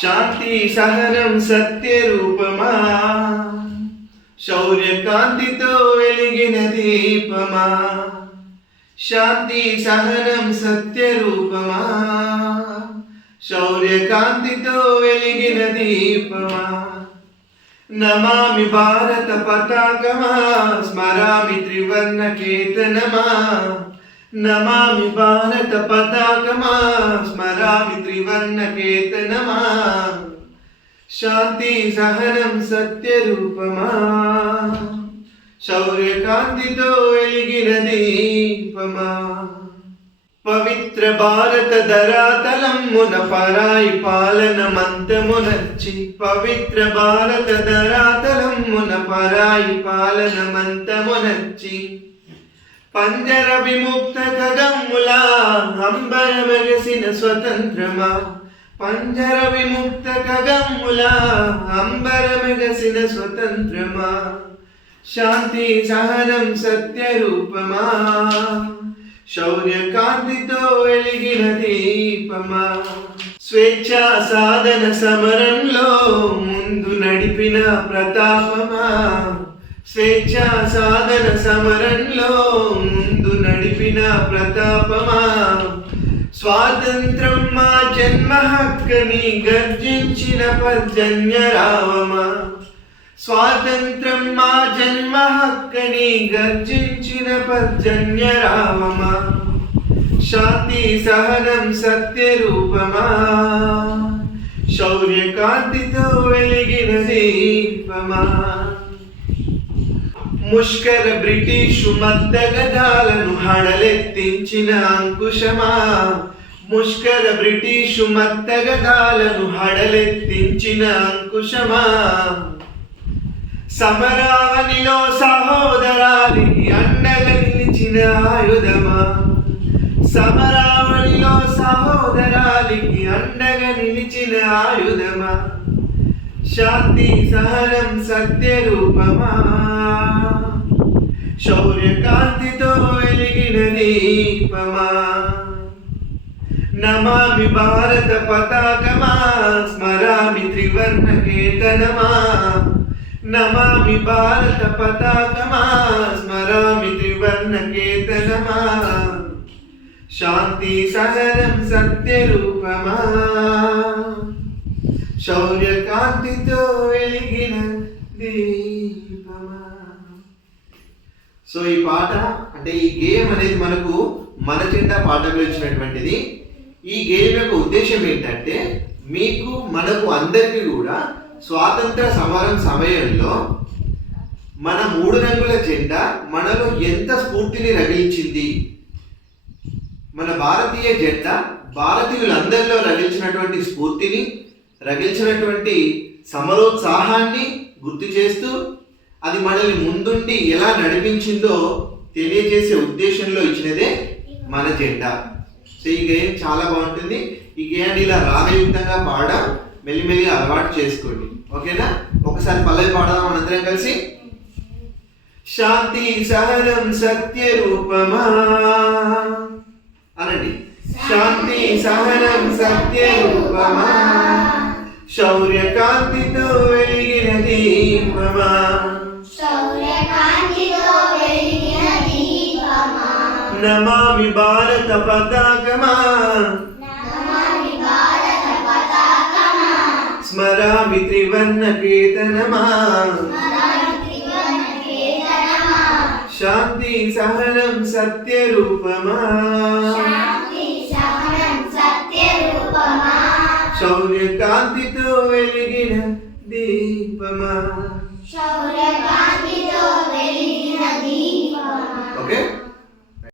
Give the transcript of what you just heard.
శాంతి సహనం సత్య రూపమా, శౌర్యకాంతితో వెలిగిన దీపమా. శాంతి సహనం సత్య రూపమా, శౌర్యకాంతితో వెలిగిన దీపమా. నమామి భారత పతాకమా, స్మరామి త్రివర్ణ కేతనమా. నమామి భారత పతాకమా, స్మరామి త్రివర్ణ కేతనమా. శాంతి సహనం సత్య రూపమా, శౌర్యకాంతితో వెలిగిన దీపమా. పవిత్ర భారత ధరాతలమున పరాయి పాలన మంతమునర్చి. పవిత్ర భారత ధరాతలమున పరాయి పాలన మంతమునర్చి. పంజర విముక్త ఖగమ్ములా అంబర మెగసిన స్వతంత్రమా. పంజర విముక్త ఖగమ్ములా అంబర మెగసిన స్వతంత్రమా. శాంతి సహనం సత్య రూపమా, శౌర్యకాంతితో వెలిగిన దీపమా. స్వేచ్ఛా సాధన సమరంలో ముందు నడిపిన ప్రతాపమా. స్వేచ్ఛా సాధన సమరంలో ముందు నడిపిన ప్రతాపమా. స్వాతంత్రం మా జన్మ హక్కని గర్జించిన పర్జన్య రావమా. స్వాతంత్రం మా జన్మ హక్కని గర్జించిన పర్జన్య రావమా. శాంతి సహనం సత్య రూపమా, శౌర్యకాంతితో వెలిగిన దీపమా. ముష్కర బ్రిటిషు మద్దగదాలను హడలెత్తించిన అంకుశమా. ముష్కర బ్రిటిషు మద్దగదాలను హడలెత్తించిన అంకుశమా. సమరావనిలో సహోదరానికి అండగా నిలిచిన ఆయుధమా. సమరావనిలో సహోదరానికి అండగా నిలిచిన ఆయుధమా. శాంతి సహనం సత్య రూపమా, శౌర్యకాంతితో వెలిగిన దీపమా. నమామి భారత పతాకమా, స్మరామి త్రివర్ణ కేతనమా. నమామి భారత పతాకమా, స్మరామి త్రివర్ణ కేతనమా. శాంతి సహనం సత్య రూపమా, శౌర్యకాంతితో వెలిగిన దీపమా. సో ఈ పాట అంటే ఈ గేమ్ అనేది మనకు మన జెండా పాఠంలో ఇచ్చినటువంటిది. ఈ గేమ్ యొక్క ఉద్దేశం ఏంటంటే మీకు మనకు అందరికీ కూడా స్వాతంత్ర సమరం సమయంలో మన 3 రంగుల జెండా మనలో ఎంత స్ఫూర్తిని రగిలించింది. మన భారతీయ జెండా భారతీయులందరిలో రగిల్చినటువంటి స్ఫూర్తిని, రగిల్చినటువంటి సమరోత్సాహాన్ని గుర్తు చేస్తూ అది మనల్ని ముందుండి ఎలా నడిపించిందో తెలియజేసే ఉద్దేశంలో ఇచ్చినదే మన జెండా. సో ఈ గేమ్ చాలా బాగుంటుంది. ఈ గేయాన్ని ఇలా రాగయుక్తంగా పాడడం మెల్లిమెల్లిగా అలవాటు చేసుకోండి. ఓకేనా? ఒకసారి పల్లవి పాడదాం మనందరం కలిసి. శాంతి సహనం సత్య రూపమా అనండి. శాంతి సహనం సత్య రూపమా, శౌర్యకాంతితో వెలిగిన దీపమా. నమామి భారత పతాకమా, స్మరామి త్రివర్ణ కేతనమా. శాంతి సహనం సత్య రూపమా, శౌర్యకాంతితో వెలిగిన దీపమా.